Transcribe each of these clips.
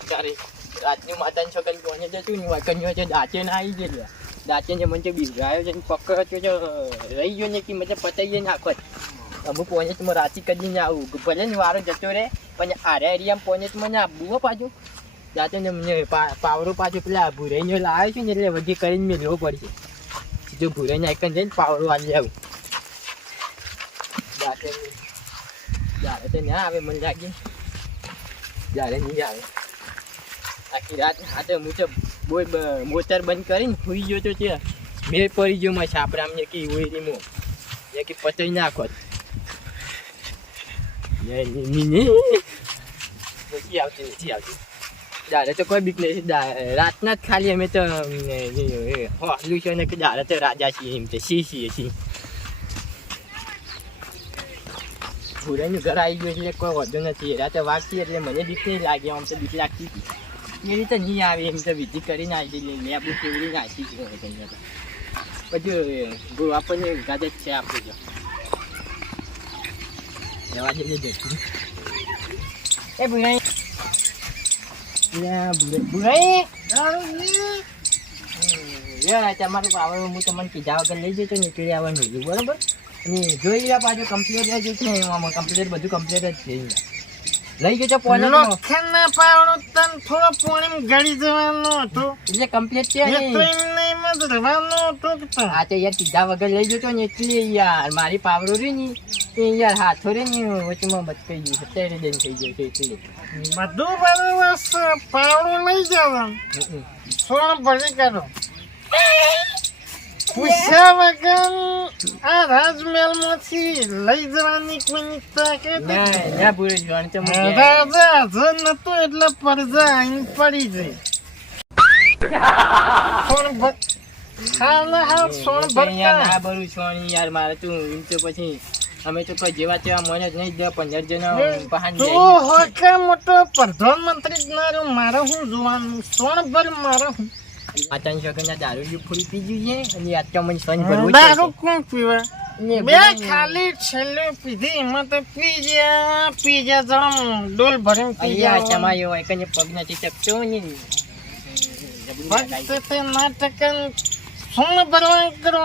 વાત કરે રાતની માતાની છોકન કોને જતું ને વાકન્યો છે દાચે ના આવી ગયો દાચે ને મને બિરાયો છે પકડ્યો છે રહી ગયો ને કે મતલબ પતાઈએ નાખો અમુક પોઈન્ટમાં રાતી કદી ને આવું ભલે ને વારો જતો રહે પણ આરે એરિયામાં પોઈન્ટમાં ના આવવું પાછું દાચે ને મને પાવરો પાછું પેલા ભૂરાઈને લાવ્યો છું ને એટલે વધી કરીને મેં લેવો પડશે જો ભૂરાઈને આઈકન જઈને પાવરો આવી આવું દાચે જ્યારે તો ના આવે મને લાગે જ્યારે નહીં આવે આખી રાત હાથે મુજબ મોટર બંધ કરીને સુઈ ગયો તો ત્યાં મેં પડી ગયો માં છાપરા અમને કે હોય રીમો એ કે પતઈ નાખો નથી આવતી દાડે તો કોઈ બીક નથી રાતના જ ખાલી અમે તો હોલું છે ને કે દાડે તો રાજા છીએ એમ તો છીએ ભૂરાઈનું ઘર આવી ગયું એટલે કોઈ વધુ નથી રાતે વાગતી એટલે મને બીક નહીં લાગે આમ તો બીક લાગતી હતી એ રીતે નહીં આવે એમ તો વિધિ કરીને આવી જઈએ લેબુ કેવડી નાખી બધું આપણને ગાજે જ છે આપણે જો જવા જઈએ જતું એ ભૂરાઈ તમારું પાવર હું તમને કીધા વગર લઈ જતો નીકળી આવવાનું બરાબર અને જોઈ રહ્યા પાછું કમ્પ્લીટ જ છે આમાં કમ્પ્લીટ બધું કમ્પ્લીટ જ છે લઈ ગયો પોને લોખંડના પાવડો તન થોડો પોણીમ ગળી જવાનો હતો એટલે કમ્પ્લીટ છે એ તો એમને એમ જ રહેવાનો હતો કે આ તો યાર કીધા વગર લઈ જતો ને એટલે યાર મારી પાવડો રહી ને એ યાર હાથો રે ને વચમાં બચકાઈ ગયું અત્યારે દઈને થઈ ગયો છે એટલે બધું બરાબર પાવડો લઈ જવાનું સોન ભરી કરો પૂછ્યા વગર આ રાજમહેલમાંથી લઈ જવાની કોઈ તાકાત ના ભૂરે જવાનું તો રાજા હાજર નતો એટલે પરજા અહીં પડી જાય સોન ના ભરું છોણી યાર મારે તું એમ તો પછી અમે તો કોઈ જેવા તેવા મને જ નહીં 15 જણા પહાણ મોટો પ્રધાનમંત્રી જ ના રહ્યો મારે શું જોવાનું સોન ભર મારે હું માતાની છોકરીના દારૂ ફૂલી પી ગયું છે અને આટલા મને સન ભરવું દારૂ કોણ પીવા બે ખાલી છેલ્લે પીધી એમાં તો પી ગયા જણમ ડોલ ભરીને પી ગયા તમારે હોય કે પગ નથી ચકતો ને ભક્ત તે નાટકન સોન ભરવા કરો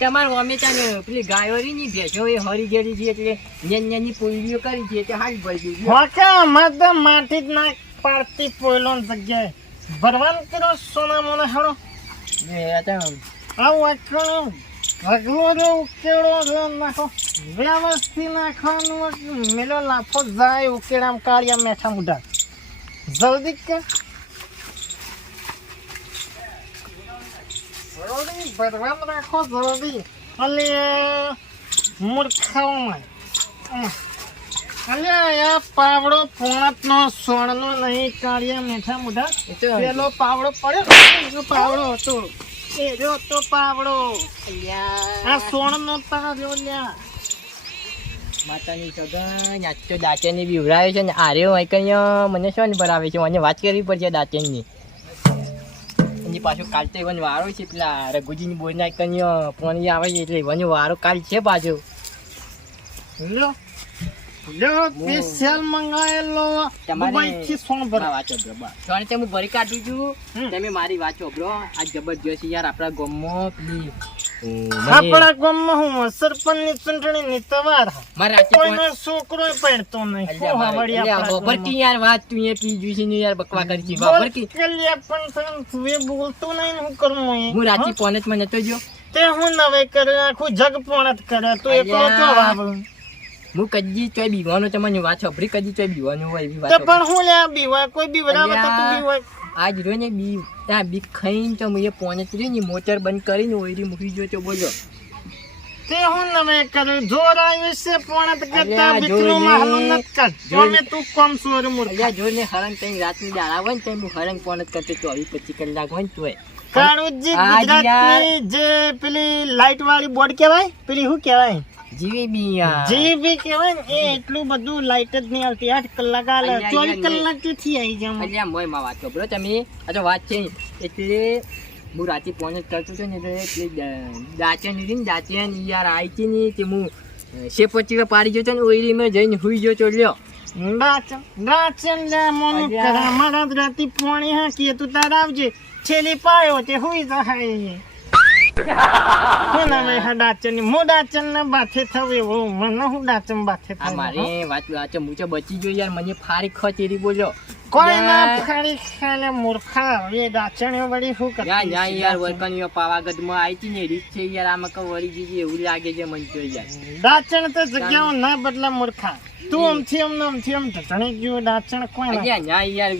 તમારું અમે ત્યાં પેલી ગાયો ની ભેંસો એ હરી ગયેલી છે એટલે નાની પોઈલીઓ કરી છે તે હાલ ભરી દીધી માટી જ ના પાડતી પોયલો જગ્યાએ ભરવાનું કરો સોના મોના હેડો આવું ભગવો ઉકેળો નાખો વ્યવસ્થિત નાખવાનું મેલો લાફો જાય ઉકેળામાં કાળિયા મેઠા મુઢા જલ્દી કે જલ્દી ભરવાનું રાખો જલ્દી અલે મૂર્ખાઓમાં અલ્યા પાવડો પોણતનો સોણનો નહીં કાળિયા મેઠા મુઢા પેલો પાવડો પડ્યો પાવડો હતો એ જો તો પાવડો આ સોણનો તાર્યો લ્યા માતાની સગન આજ તો દાંતેની બીવડાવે છે ને આરે હોય મને શું ભરાવે છે મને વાત કરવી પડશે દાંતેની એની પાછું કાલ તો એવાનો વારો છે પેલા રઘુજીની બોરના કન્યો પોણી આવે છે એટલે એવાનો વારો કાલ છે પાછો લો સ્પેશિયલ મંગાવેલો દુબઈથી સોન ભરવા સોન તે હું ભરી કાઢું છું તમે મારી વાત ચોપડો આ જબરજસ્ત યાર આપણા ગામમાં પેલી આપણા ગામમાં હું સરપંચની ચૂંટણીની તવાર મારા કોઈનો છોકરો પડતો નહીં વાપરતી યાર વાત તું એ પીજું છે ને યાર બકવા કરી છે વાપરતી પણ તું એ બોલતો નહીં હું કરું હું રાતી પોને જ મને નતો જો તે હું નવે કરે આખું જગ પોણત કરે તું એકલો તો વાપરું હું કદી ચોય બીવાનો તમને વાત સાંભળી કદી ચોય બીવાનું હોય એવી વાત પણ હું લે બીવા કોઈ બીવરાવે તો તું બીવાય આજ રો ને બી ત્યાં બી ખાઈને તો મેં પોને જ રહી ને મોટર બંધ કરીને ઓયરી મૂકી જો તો બોલો તે હું નવે કરું જોર આવ્યું છે પોણત કરતા બીકનું માલું નત કર તમે તું કોમ સોર મૂર્ખા જો ને હરણ તઈ રાતની દાડા હોય ને તઈ હું હરણ પોણત કરતો 24-25 કલાક હોય ને તોય કાળુજી ગુજરાતની જે પેલી લાઈટ વાળી બોર્ડ કહેવાય પેલી શું કહેવાય જીબી કહેવાય ને એ એટલું બધું લાઈટ જ નહીં આવતી 8 કલાક આલે 24 કલાક થી આવી જામ અલ્યા મોય માં વાત કરો તમે આ તો વાત છે એટલે હું રાતે ફોન જ કરતો હતો ને એટલે દાચન યાર આવી હતી ને તે હું શેપચી પાડી ગયો ને ઓઈરી મેં જઈને હુઈ ગયો તો લ્યો ડાચન લે મોનું કરા મારા રાતી પોણી હાકી તું તાર આવજે છેલી પાયો તે હુઈ જાય કોના મે ડાચન ની મો ડાચન ને બાથે થવે એવો મને હું ડાચન બાથે આ થવે મારી વાત મુચે બચી ગયો યાર મને ફારી ખચેરી બોલ્યો કોઈ ના ફાડી ખાલે મૂર્ખા એ ડાચન વળી હું કરતી યા યા યાર વરકણીઓ પાવાગઢ માં આવી હતી ને રીત છે યાર આમાં ક વળી ગઈ એવું લાગે છે મને તો યાર ડાચન તો જગ્યાઓ ના બદલા મૂર્ખા તું આમથી આમ ઢટણી ગયો ડાચન કોઈ ના યા યા યાર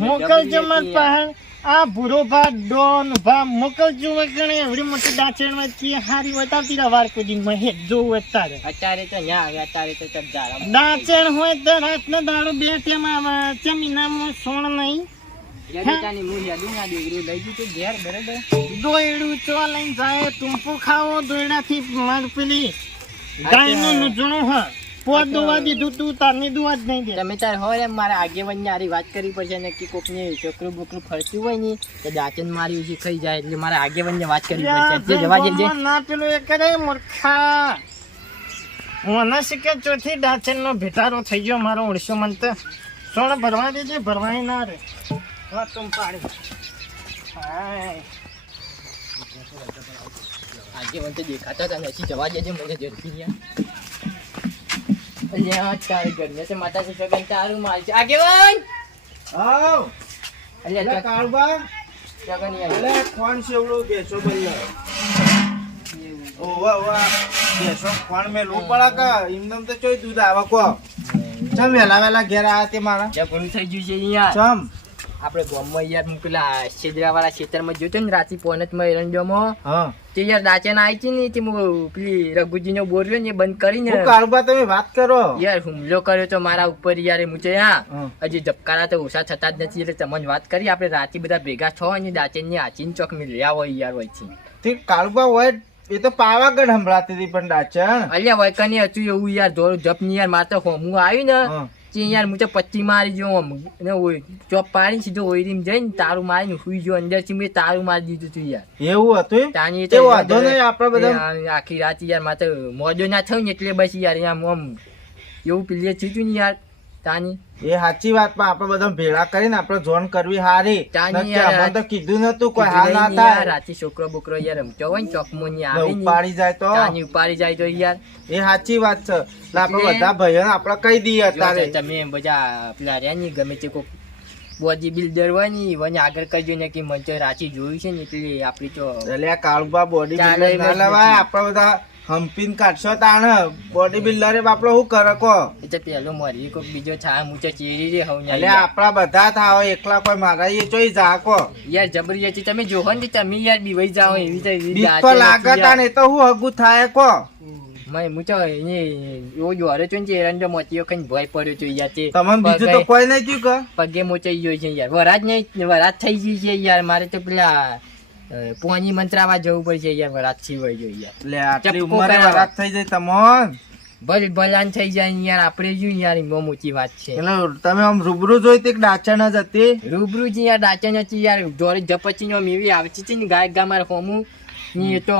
મોકલજો મત પહાડ આ ભૂરો ભા ડોન ભા મોકલજો વગણે એવડી મોટી ડાચણ માં કે હારી વતાવતી રવાર કુદી મહે જો વતારે અત્યારે તો ન્યા આવે અત્યારે તો ચબજારા ડાચણ હોય તો રાતનો દાડો બે ટેમ આવે જમીનામાં સોણ નહીં યાની મૂલ્યા દુનિયા દીકરી લઈ ગયું તું ઘેર બરાબર દોયડું ચો લઈને જાય ટૂંપું ખાવો દોયડાથી માર પેલી ગાયનું નુજણું હ પોત દોવા દીધું તું તારની દુવા જ નહીં દે તમે તાર હોય મારે આગેવાનની આરી વાત કરવી પડશે ને કે કોકને છોકરું બોકરું ફરતું હોય ને તો દાચન મારી ઉછી ખાઈ જાય એટલે મારે આગેવાનને વાત કરવી પડશે જવા દેજે ના પેલું એ કરે મૂર્ખા મને શીખે ચોથી ડાચન નો ભેટારો થઈ ગયો મારો ઓળશો મન તો સોણ ભરવા દેજે ભરવાય ના રે વાત તું પાડી આગેવાન તો દેખાતા હતા નથી જવા દેજે મને ઝડપી યાર અલ્યા તારે ઘરને તો માતાજી સગન તારું માલ છે આગેવાન આવ અલ્યા કાળબા સગન યાર એટલે કોણ સેવડો બેસો બલ્લો ઓવા ઓવા બેસો કોણ મે લો પડા કા ઇમદમ તો ચોય દૂધ આવા કો ચમ વેલા ઘેર આયા તે મારા જે ભૂલ થઈ ગયું છે યાર ચમ આપણે ગામમાં યાર હું પેલા છેદરાવાળા ખેતરમાં જોતો ને રાતી પોનતમાં એરંડોમાં હા તે યાર દાચન આવી હતી ને તે પેલી રઘુજીનો બોર્યો ને બંધ કરીને હું કાળબા તમે વાત કરો યાર હુમલો કર્યો તો મારા ઉપર યાર મુજે હા. હજી ધબકારા તો ઓછા થતા જ નથી એટલે તમને વાત કરી આપણે રાતે બધા ભેગા છો અને દાચન ની આચીન ચોક મિલ્યા હોય યાર હોય છે તે કાળબા હોય એ તો પાવાગઢ સંભળાતી હતી પણ ડાચણ અલ્યા વૈકની હતું એવું યાર જોર જપ ની યાર મારે તો હોમું આવ્યું ને હા. તે યાર મુજબ પચ્ચી મારી જો ને ચોપ પાડી સીધો ઓઈરીમ જઈને તારું મારીને હુઈ જો અંદર થી મેં તારું મારી દીધું તું યાર એવું હતું તાની તે વાંધો નહીં આપણે બધા આખી રાત યાર મારે મોજો ના થયું ને એટલે બસ યાર આમ એવું પેલી થયું ને યાર તાની એ સાચી વાત પણ આપણે બધા ભેળા કરીને આપણે જોન કરવી હારી તાની નક્કી યાર આપણે તો કીધું નતું કોઈ હાલ ના થાય રાતે છોકરો બોકરો યાર રમતો હોય ને ચોકમો ની ને આવે ને ઉપાડી જાય તો તાની ઉપાડી જાય તો યાર એ સાચી વાત છે એટલે આપણે બધા ભાઈઓને આપણે કહી દઈએ અત્યારે તમે બધા પેલા રહ્યા ને ગમે તે કોક બોડી બિલ્ડર હોય ને વને આગળ કરજો ને કે મંચો રાચી જોયું છે ને એટલે આપડી તો એટલે આ કાળુબા બોડી ચાલે બિલ્ડર ના લેવાય આપણે બધા હમ્પીન કાઢશો તાણ બોડી બિલ્ડરે બાપડો શું કરે કો એટલે પેલો મરી કોક બીજો છા મૂચો ચીરી રે હવ એટલે આપણા બધા થાવ એકલા કોઈ મારા એ ચોઈ જા કો યાર જબરી હતી તમે જોહો ને તમે યાર બીવાઈ જાઓ એવી તો એવી બીક તો લાગતા ને તો હું હગું થાય કો મેં મૂચો એને એવો જોરે છો ને એરંડો મોતીઓ કઈ ભય પડ્યો છે યાર તે તમને બીજું તો કોઈ નહીં થયું કે પગે મોચાઈ ગયો છે યાર વરાજ નહીં વરાજ થઈ ગઈ છે યાર મારે તો પેલા પોની મંત્રાવા જવું પડશે યાર વરાજ છીવાઈ ગયો યાર એટલે આટલી ચપકો ઉંમરે કરાવો. વરાત થઈ જાય તમોન ભલ ભલાન થઈ જાય યાર આપણે જો યાર એમાં મોટી વાત છે એટલે તમે આમ રૂબરૂ જોઈ તે ડાચણ જ હતી રૂબરૂ જ યાર દાચન હતી યાર જોરે જપચી નો મેવી આવતી હતી ને ગાય ગા મારે હોમું ને તો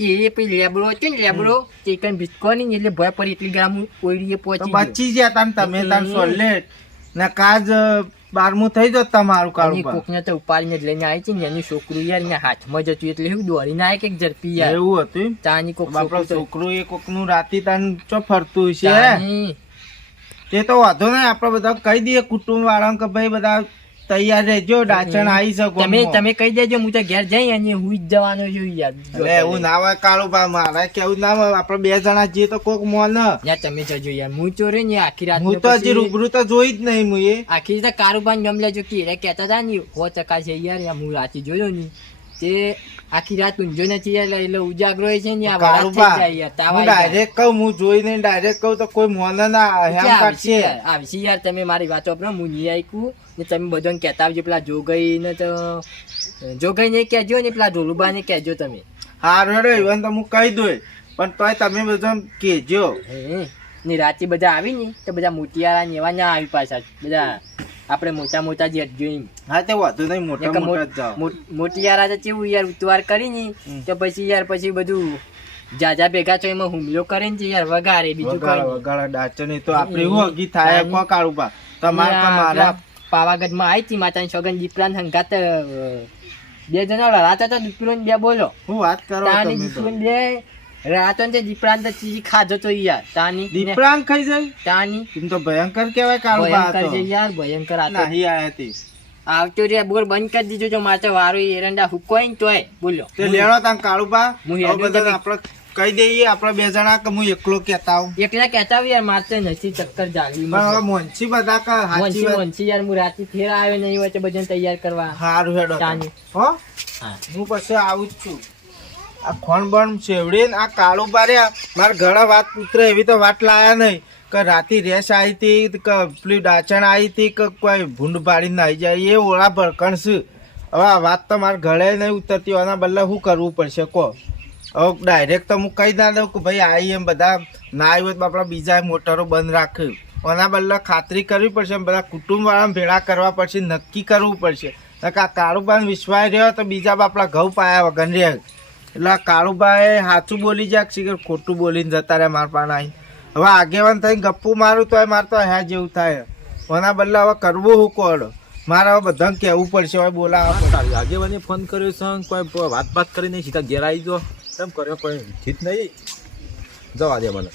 એ પેલી લેબડો હતો ને લેબડો તે કઈ બિસ્કો નહીં એટલે ભય પડી એટલી ગ્રામ ઓઈડીએ તો પહોંચી ગયો. બચી ગયા તાન તમે તાન સોલેટ ને કાજ 12મું થઈ જત તમારું એની કાળુબા કોકને તો ઉપાડીને જ લઈને આવી છે ને એની છોકરું યાર એના હાથમાં જતું એટલે એવું દોડીને આવે કે ઝડપી યાર એવું હતું તાની કોક બાપડો છોકરું તો- છોકરું એ કોકનું રાતી તાન ચો ફરતું છે તાની તે તો વાંધો નહીં આપણે બધા કહી દઈએ કુટુંબ વાળાને કે ભાઈ બધા તૈયાર રહેજો ડાચણ આવી શકો તમે કહી દેજો હું તો ઘેર જઈ અને હું જ જવાનો છું યાર એટલે એવું ના હોય કાળુબા મારે કેવું ના હોય આપણે બે જણા જઈએ તો કોક મોન યાર તમે જજો યાર હું ચોરે ને આખી રાત હું તો હજી રૂબરૂ તો જોઈ જ નહીં હું એ આખી રાત કારુબાન જમ લેજો કે એ કહેતા હતા ને 100% છે યાર હું રાતે જોયો ને તે આખી રાત ઊંઝો નથી યાર એટલે ઉજાગરો છે ને આ વાત થઈ કાળુબા જાય યાર હું તાવા ડાયરેક્ટ કહું હું જોઈ નહીં ડાયરેક્ટ કહું તો કોઈ મોન ના હેમ કાઢશે આવશે યાર તમે મારી વાતો આપડે હું નહીં આયકું ને તમે બધાને કહેતા આવજો પેલા જોગઈ ને તો જોગઈ ને કહેજો ને પેલા ઢોલુબા ને કહેજો તમે હારું હેડો ઇવન તો હું કહી દઉં પણ તોય તમે બધા કહેજો ને રાતે બધા આવી ને તો બધા મોટિયારા ને એવા ના આવી પાછા બધા આપણે મોટા મોટા જે જોઈ હા તે વાંધો નહીં મોટા મોટા જ જાઓ મોટિયારા તો કેવું યાર ઉતવાર કરી ને તો પછી યાર પછી બધું જાજા ભેગા છો એમાં હુમલો કરે ને યાર વગારે બીજું કઈ નહીં. વગાડે ડાચન એ તો આપડે એવું હગી થાય કો કાળુબા તમાર કે મારા પાવાગઢમાં આવી હતી માતાની સોગન દીપરાન હંગાત બે જણા રાતા તો દીપરો બે બોલો હું વાત કરો તાની તમે તો દીપરો બે રાતો ને દીપરાન તો ચીજી ખાધો તો યાર તાની દીપડાંગ ખાઈ જાય તાની એમ તો ભયંકર કહેવાય કાળુબા આ ભયંકર તો છે યાર ભયંકર આ તો. નહીં આયા તે આવતો રે બોલ બંધ કરી દીધું જો મારે વારો એરંડા હુકોય ને તોય બોલ્યો તે લેણો તાન કાળુબા હું હવે હેડું બધાને તમે- આપણે કહી દઈએ આપણે બે જણા કે હું એકલો કહેતા આવું એકલા કહેતા હોય યાર મારતે નથી ચક્કર જાગવી પણ હવે મોનસી બધા કા સાચી મોનસી વાત મોનસી યાર હું રાતે ફેર આવ્યો નહીં હોય તો બધાને તૈયાર કરવા હારું હેડો તાની. હો હા. હું પછી આવું જ છું આ ખોણ બણ છેવડી ને આ કાળુબા રે મારા ઘણા વાત પુત્ર એવી તો વાત લાયા નહીં કે રાતી રેસ આવી હતી કે પેલી ડાચણ આવી હતી કે કોઈ ભૂંડ પાડીને આવી જાય એ ઓળા ભડકણ છે હવે આ વાત તો મારા ઘરે નહીં ઉતરતી આના બદલે શું કરવું પડશે કહો હવે ડાયરેક્ટ તો હું કહી ના દઉં કે ભાઈ આવી એમ બધા ના આવ્યું તો આપણા બીજા મોટરો બંધ રાખ્યું આના બદલે ખાતરી કરવી પડશે બધા કુટુંબવાળાને ભેળા કરવા પડશે નક્કી કરવું પડશે આ કાળુબાને વિશ્વાસ રહ્યો તો બીજા આપણા ઘઉં પાયા વગર રહે એટલે આ કાળુબાએ સાચું બોલી જાય કે ખોટું બોલીને જતા રહે મારા પાસે આવીને હવે આગેવાન થઈને ગપ્પુ મારું તો મારે તો હે જેવું થાય આના બદલે હવે કરવું હું કોડ મારે હવે બધાને કહેવું પડશે હવે બોલાવવા પડશે આગેવાને ફોન કર્યો છે કોઈ વાત કરી નહીં સીધા ઘેર આવી ગયો કેમ કર્યો કોઈ ઠીક નહીં જવા દે મને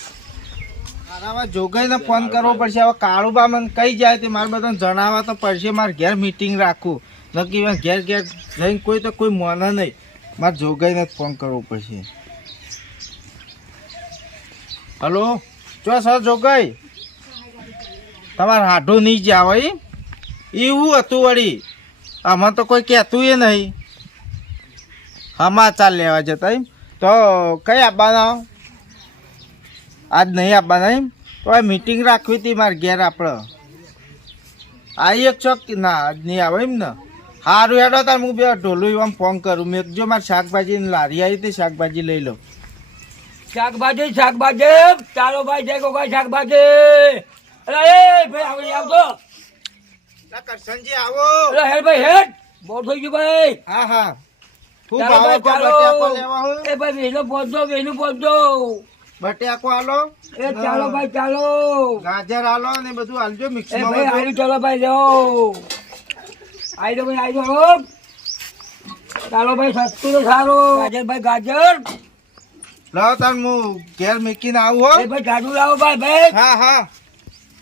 મારા જોગાઈને ફોન કરવો પડશે હવે કાળુબા મને કઈ જાય તે મારે બધાને જણાવવા તો પડશે મારે ઘેર મીટિંગ રાખવું નક્કી ઘેર ઘેર જઈને કોઈ તો કોઈ મોને નહીં મારે જોગાઈને જ ફોન કરવો પડશે હલો ચો સર જોગાઈ તમારે હાડું નહીં જાવ એવું હતું વળી આમાં તો કોઈ કહેતું એ નહીં સમાચાર લેવા જતા એમ તો કઈ આપવાના આજ નહીં આપવાના એમ તો આ મીટિંગ રાખવી હતી મારે ઘેર આપણે આવી એક ચોક ના આજ નહીં આવે એમ ને સારું હેડો તાર હું બે ઢોલું એવા ફોન કરું મેં જો મારે શાકભાજીની લારી આવી હતી શાકભાજી લઈ લઉં શાકભાજી ચાલો ભાઈ જય ગોગા શાકભાજી અરે એ ભાઈ આવડી આવજો કરશનજી આવો અરે હેડ ભાઈ હેડ બહુ થઈ ગયું ભાઈ હા હા શું ચાલો ભાવ ભાઈ, કો ચાલો. બટાકો લેવા હો એ ભાઈ વહેલો પહોંચજો બટાકો આલો એ ચાલો ભાઈ ચાલો ગાજર આલો ને બધું આલજો એ મિક્સમાં ભાઈ બધું. આવી ચાલો ભાઈ લો આવી દો ભાઈ આવી દો ચાલો ભાઈ સસ્તું તો સારું ગાજર ભાઈ ગાજર લાવો તાર હું ઘેર મૂકીને આવું એ ભાઈ ગાજર લાવો ભાઈ ભાઈ હો હા હા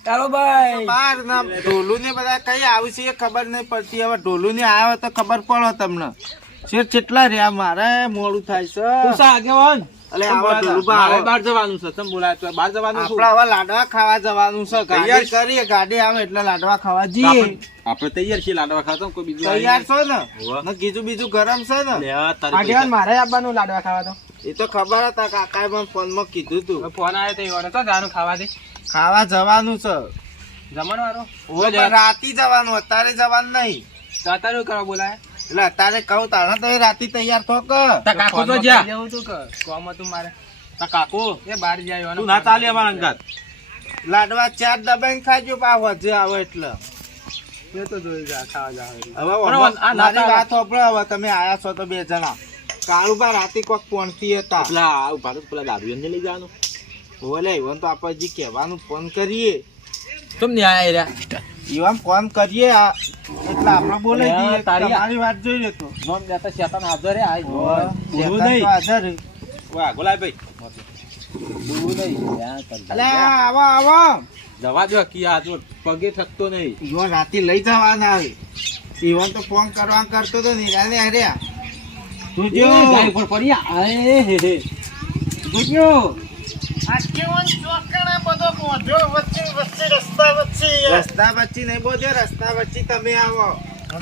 ચાલો ભાઈ બાર ના ઢોલું ને બધા કઈ આવશે એ ખબર નહીં પડતી હવે ઢોલું ને આવ્યો તો ખબર પડો તમને શેઠ કેટલા રહ્યા મારે મોડું થાય છે આગેવાન અલે આવો ઢોલુબા આવો. બહાર જવાનું છે તમે બોલાય તો બહાર જવાનું શું આપડે હવે લાડવા ખાવા જવાનું છે ગાડી કરીએ ગાડી આવે એટલે લાડવા ખાવા જઈએ આપણે તૈયાર છીએ લાડવા ખાતા કોઈ બીજું તૈયાર છો ને હોવે. ને કીધું બીજું ગરમ છે ને આગેવાન મારે આપવાનું લાડવા ખાવા તો એ તો ખબર હતા કાકાએ પણ ફોન માં કીધું તું ફોન આવ્યો તો એવાનો તો જાનું ખાવા દે ખાવા જવાનું છે જમણવારો ઓવે પણ રાતી જવાનું અત્યારે જવાનું નહીં તાતારું કરવા બોલાય એટલે અત્યારે કહું તારે તો એ રાતી તૈયાર થો કે તા કાકો તો જા લેવું તું કે કોમ હતું મારે તા કાકો એ બહાર જાય તું ના ચાલે અમારા અંગાત લાડવા 4 દબાઈને ખાજો પા વધે આવે એટલે એ તો જોઈ જા ખાવા જાવ હવે બરાબર, આ ના મારી ચાલે. વાત સાંભળો હવે તમે આયા છો તો બે જણા કાળુબા રાતે કોક પહોંચતી હતા પેલા ભારત પેલા દારૂ એમને લઈ જવાનું બોલે ઈવન તો આપણે હજી કહેવાનું ફોન કરીએ તમને આયા રહ્યા ઈવન ફોન કરીએ એટલે આપણે બોલે યા, દઈએ તારી- તમારી વાત જોઈ લેતો નોમ દેતા શેતાન હાજર રે આય બોલવું બોલવું નહીં હાજર વાહ ગોલાય ભાઈ બોલવું નહીં અલે આવો આવો જવા દો કી આ જો પગે થકતો નહીં ઈવન રાતે લઈ જવાના આવે ઈવન તો ફોન કરવા કરતો તો નિરાને હર્યા તું જો ગાય પર પડી આય હે હે જોજો આગેવાન ચોકણા બધો મોઢો વચ્ચે રસ્તા વચ્ચે રસ્તા વચ્ચે નહીં બોજો રસ્તા વચ્ચે તમે આવો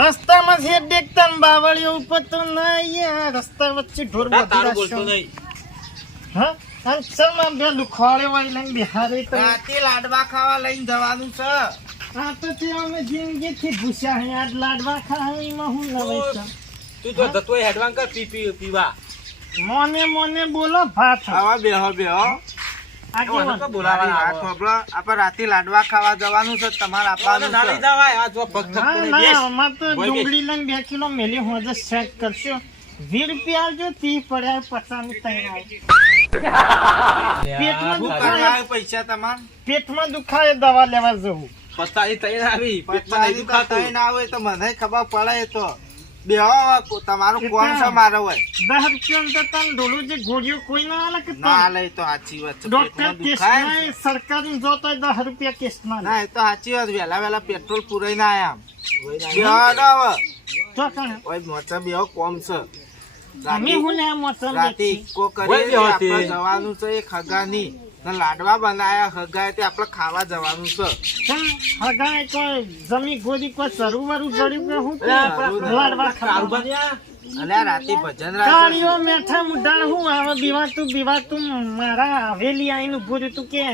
રસ્તામાંથી દેખતા ને બાવળીઓ ઉપર તો નહીં રસ્તા વચ્ચે ઢોર તારું બધી બોલતો નહીં હા અને ચલમાં બે લુખવાડે વાળી લઈને બિહારી તો રાતે લાડવા ખાવા લઈને જવાનું છે આ તો તે અમે જિંદગીથી ભૂસ્યા હે આજ લાડવા ખાવામાં હું નવાઈ છે તું તો જતોય હેડવાન કર પીવા મોને બોલો ભાત આવા બેહો બેહો આગેવાન મારી વાત સાંભળો. આપણે રાતે લાડવા ખાવા જવાનું છે તમારે આપવાનું ના લઈ છે જવાય આ જો પગ થકતો ના નહીં ના બેસ. અમાર તો બોલ બેસ. ડુંગળી લઈને 2 કિલો મેલી હું જ સેટ કરશો 20 રૂપિયા જો 30 પડ્યા 50 ની તૈયાર પેટમાં શું દુખાય કરવા પૈસા તમાર પેટમાં દુખાય દવા લેવા જવું પસ્તાઈ તઈ આવી પેટમાં નહીં દુખાતું. ના હોય તો મને ખબર પડે તો બેહો તમારું કોણ છે મારો હોય 10 રૂપિયા તો તને ડોલું જે ગોળીઓ કોઈ ના આલે કે ના લે તો સાચી વાત છે ડોક્ટર પેટમાં કેસ દુખાય ને. ના સરકારી જોતો 10 રૂપિયા કેસ ના ના એ તો સાચી વાત વહેલા પેટ્રોલ પુરાઈને આયા બેહો ના હવે તો કણ ઓય મોચા બેહો કોમ છે અમે હું ને મોસમ રાતે બેઠી ઈકો ઓય કરી બેહો તે. આપણે જવાનું છે એક હગાની ને લાડવા બનાયા હગાય તે આપણે ખાવા જવાનું છે હગાય કોઈ જમી ગોદી કોઈ સરુવારું જડ્યું કે હું લાડવા ખાવા કારુબાનિયા અલ્યા રાતે ભજન રાખે કાળીઓ મેઠા મુઢાણ હું આવે બીવાતું મારા હવેલી આઈનું પૂરું તું કે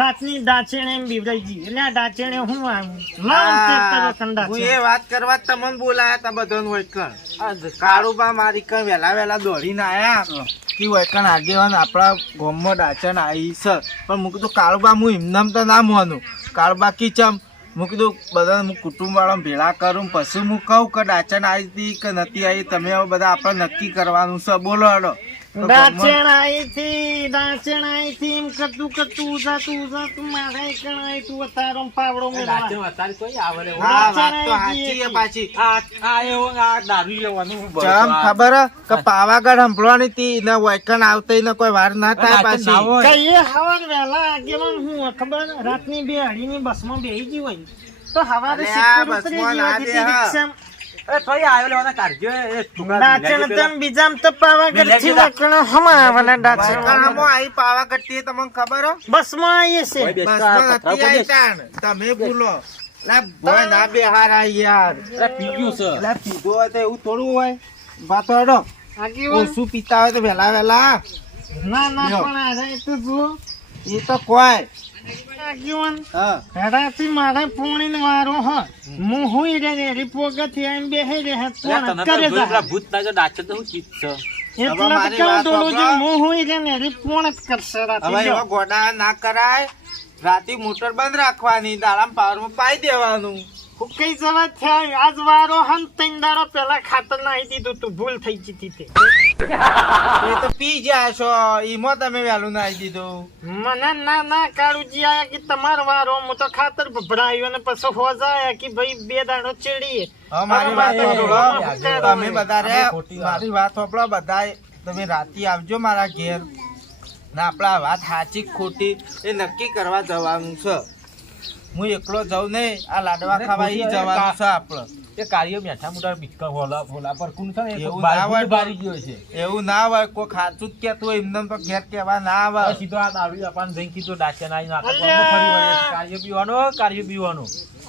રાતની ડાચેણે એમ બીવરાઈ ગઈ એટલે આ ડાચેણે હું આવું લાવ તે તારો કંડા હું એ વાત કરવા જ તમને બોલાયા તા બધાને વૈકણ કાળુબા મારી કણ વહેલા દોડીને આયા કે વૈકણ આગેવાન આપણા ગામમાં ડાચણ આવી છે પણ મૂ કીધું કાળુબા હું એમનામ તો ના માનું કાળુબા કી ચમ મૂ કીધું બધાને હું કુટુંબ વાળા ભેળા કરું પછી હું કહું કે ડાચણ આવી હતી કે નથી આવી તમે હવે બધા આપણે નક્કી કરવાનું છે બોલો હડો ડાચેણ આઈ થી એમ કરતું ઉજાતું મારા કણ આઈ તું તારો પાવડો મેળવા ડાચણ અત્યારે તોય આવે રે. હા વાત તો સાચી છે પાછી આ એવો આ દારૂ લેવાનું ચમ ખબર હે કે પાવાગઢ સંભળવાની હતી ને વૈકણ આવતા ને કોઈ વાર ના થાય પાછી કઈએ હવાર વેલા આગેવાન હું ખબર રાતની 2:30 ની બસમાં બેહી ગઈ હોય તો હવારે અલ્યા, સિત્તેર ઉતરી બસમાં ગઈ ના હતી દે, હા. રિક્ષામાં. એ તોય આવ્યો લેવાના કાઢજો એ ટુકડા ડાચણ તન બીજામ તો પાવાગઢ થી વાકણો હમા આવવાના ડાચણ વૈકણ હમો આવી પાવાગઢ થી તમને ખબર હે બસમાં આવીએ છે ઓય બેસતા બસમાં પથરા નથી ઉપર આવી તાણ. તમે બોલો લા ભોય ના બેહારા યાર અરે પી ગયું છે. લા પીધો હોય તો એવું થોડું હોય વાતો હડો આગેવાન ઓછું પીતા હોય તો વહેલા ના લ્યો. પણ આ તો જુઓ એ તો કોઈ આગેવાન હા રાતી મારા પોણીનો વારો હ હું હુઈ રે રીપોગથી આમ બેહી રે અરે પોણ તને તો કરે જોઈ પેલા જા ભૂત ના જો ડાચણ તો શું ચીજ છે. એટલે તો મારી કેવું વાત ડોલું જે સાંભળો. હું હુઈ રે ને રીપોણ જ કરશે હવે રાતે એવા ગોડા ના કરાય રાતે મોટર બંધ રાખવાની દાડામાં પાવરમાં પાઈ દેવાનું કઈ જવા થયા આજ વારો હન ત્રણ દાડા પહેલા ખાતર નાખી દીધું તું ભૂલ થઈ ગઈ તે એ તો પી ગયા છો ઈમાં તમે વહેલું નાખી દીધું મને ના કાળુજી આયા કે તમારો વારો હું તો ખાતર ભભરાયું અને પછી હોજાયા કે ભાઈ 2 દાડો ચડીએ હવે મારી વાત હવે સાંભળો. મારે તમે બધા રે ખોટી વાત. મારી વાત સાંભળો બધા તમે રાતે આવજો મારા ઘેર ના આપણા વાત સાચી કે ખોટી એ નક્કી કરવા જવાનું છે હું એકલો જાઉં નહીં આ લાડવા ખાવા ઈ જવાનું છે આપણે એ કાર્ય મેઠા મોટા બીચકા હોલા પર કોણ છે ને એ એવું બાર ના હોય બારી ગયો છે. એવું ના હોય કોઈ ખાતું જ કેતું હોય એમને તો ઘેર કેવા ના હવે આવે સીધો આ દારૂ આપણને જઈ કીધું ડાચણ આવીને આખા અલ્યા. ગામમાં ફરી વળે. કાર્ય પીવાનો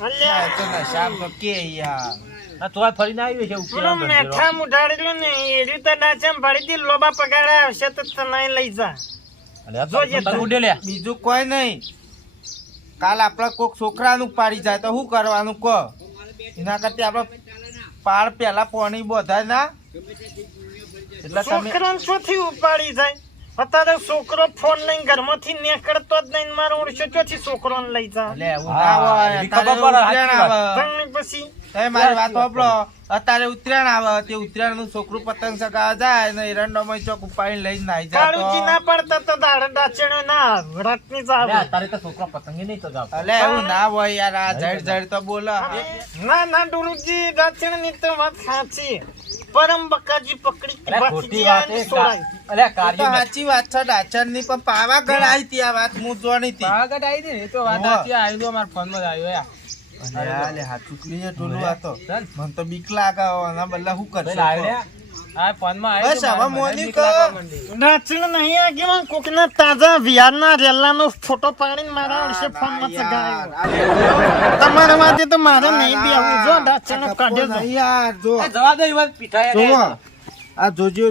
અલ્યા એ તો નશામાં તો કે યાર આ તોય ફરીને આવી છે પેલો ઉકેલા મેઠા મુઢાડેલું ને એ રીતે ડાચેમ ભરી દી લોબા પગાડે આવશે તો તને લઈ જા જોજે તાર. ઉડે લે બીજું કોઈ નહીં કાલ આપડે કોક છોકરાનું પાડી જાય તો શું કરવાનું કહો એના કરતા આપડે પાર પેલા પાણી બોધાય ના એટલે તમે છોકરાને ચોથી ઉપાડી જાય અત્યારે છોકરો ફોન લઈને ઘરમાંથી નીકળતો જ નહીં મારો ઓળશો ચોથી છોકરોને લઈ જા એટલે એવું ના હોય એવી અત્યારે ખબર પડે, ઉત્તરાયણ સાચી આવે તમને પછી તમે મારી વાત સાંભળો અત્યારે ઉત્તરાયણ આવે તે ઉત્તરાયણ નું છોકરું પતંગ ચગાવવા જાય ને એરંડો માં ચોક ઉપાડીને લઈને નાઈ જાય કાળુજી તો ના પડતા તો દાડા ડાચણો ના રાતની જાવ તારે તો છોકરા પતંગે નહીં તો જાવ એટલે એવું ના હોય યાર આ જડ જડ તો બોલો ના ડોલુજી ડાચણ ની તો વાત સાચી પરમ બકાજી પકડી અરે બાકી ખોટી ગયા વાત ને એ સોડાય. અરે એ તો કાર્ય સાચી વાત છે ડાચણ ની પણ પાવાગઢ આવી હતી આ વાત હું જોવાની હતી પાવાગઢ આવી હતી ને એ તો વાત હોવે. સાચી આવેલું અમારા ફોનમાં જ આવ્યો યાર. અલે હાચું કલીએ ટોલું આ તો ચાલ. મને તો બીક લાગે આના બદલા શું ભાઈ કરશો લાવ્યો લે. આ ફોનમાં આવ્યું બસ તો હવે મારે મોની બીક કર. લાગવા માંડી. ડાચણ નહીં આગેવાન કોકના તાજા વિહારના રેલાનો ફોટો પાડીને મારા વર્ષે ના, ફોનમાં યાર. ચગાવ્યો અરે, તમારા માટે તો મારે નહીં ના, બી આવું જો ના, ડાચણ આ કાઢ્યો કપો છે. નહીં યાર જો એ જવા દે ઈવન પીઠાય રે. જોવો આ જોજો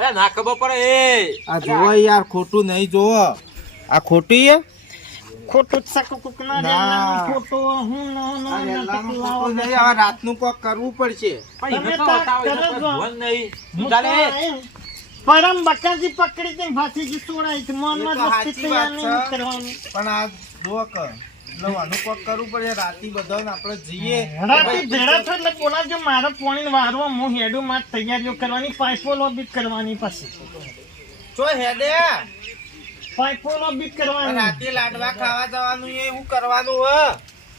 અરે ના ખબર પડે એ આ જોવો યાર ખોટું નહીં જોવો આ ખોટી હે ખોટું જ સાકું કોકના ના. રેલાનો ફોટો હું નો આ રેલાનું લાવો ખોટું નહીં હવે રાતનું કોક કરવું પડશે પણ એને તમે તો તો બતાવો, એને કરો કોઈ છો. ભૂલ નહીં. હું તું ચાલે. તો આયો. પરમ બકાજી પકડી દઈ ભાતીજી સોડાઈ છે મોન એ માં તો વસ્તી સાચી તૈયાર વાત નહીં છે. કરવાનું પણ આ જો કે લવાનું કોક કરવું પડે રાતી બધાને આપણે જઈએ રાતે ભેળા થયો એટલે બોલાવજો મારે પોણી વારવા હું હેડું માં તૈયારીઓ કરવાની પાઇપો લોબી કરવાની પછી ચો હેડે પાઇપોનો બીક કરવાનો રાતે લાડવા ખાવા જવાનું એવું કરવાનું હ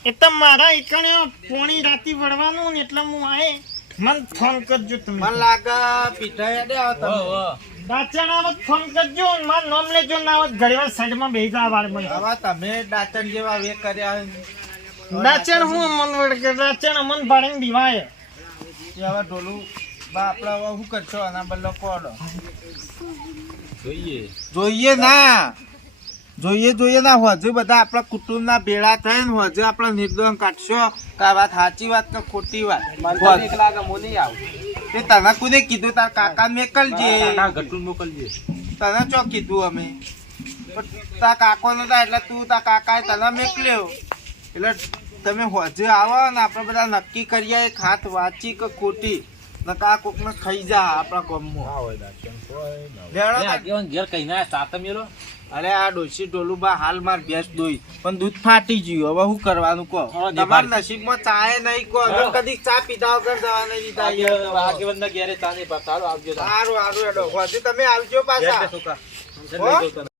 એ તો મારા એકણે પોણી રાતી વળવાનું ને એટલે હું આએ મન ફોન કરજો તમે મને લાગે પીઠા હેડે આવો તમે દાચણ આવત ફોન કરજો ને મારું નામ લેજો ના આવત ઘડીવાર સાઈડમાં બેસી જા વાર મને હવે તમે ડાચણ જેવા વે કર્યા દાચણ હું મન વળગે દાચણ મન ભાડે દીવાય કે હવે ઢોલું બા આપણે હવે શું કરશો આના બદલો કોડો જોઈએ ના હજુ બધા આપણા કુટુંબના ભેળા થઈને હજુ આપણે નિર્દોષ કાઢશો કે આ વાત સાચી વાત કે ખોટી વાત તે તને કોને કીધું તાર કાકા મોકલજે તને ચો કીધું અમે પણ તાર કાકો નતા એટલે તું તાર કાકાએ તને મોકલ્યો એટલે તમે હજુ આવો ને આપણે બધા નક્કી કરીએ એક હાથ વાંચી કે ખોટી નકા કોકને ખાઈ જા આપણા ગામમાં અરે આ ડોશી ડોલુબા હાલ માર ભેંસ દોઈ પણ દૂધ ફાટી ગયું હવે શું કરવાનું કહો તમારા નસીબમાં ચાય નહીં કહો અગર કદી ચા પીધા વગર જવા નહીં દીધા સારું સારું એડો હજુ તમે આવજો પાછા હો?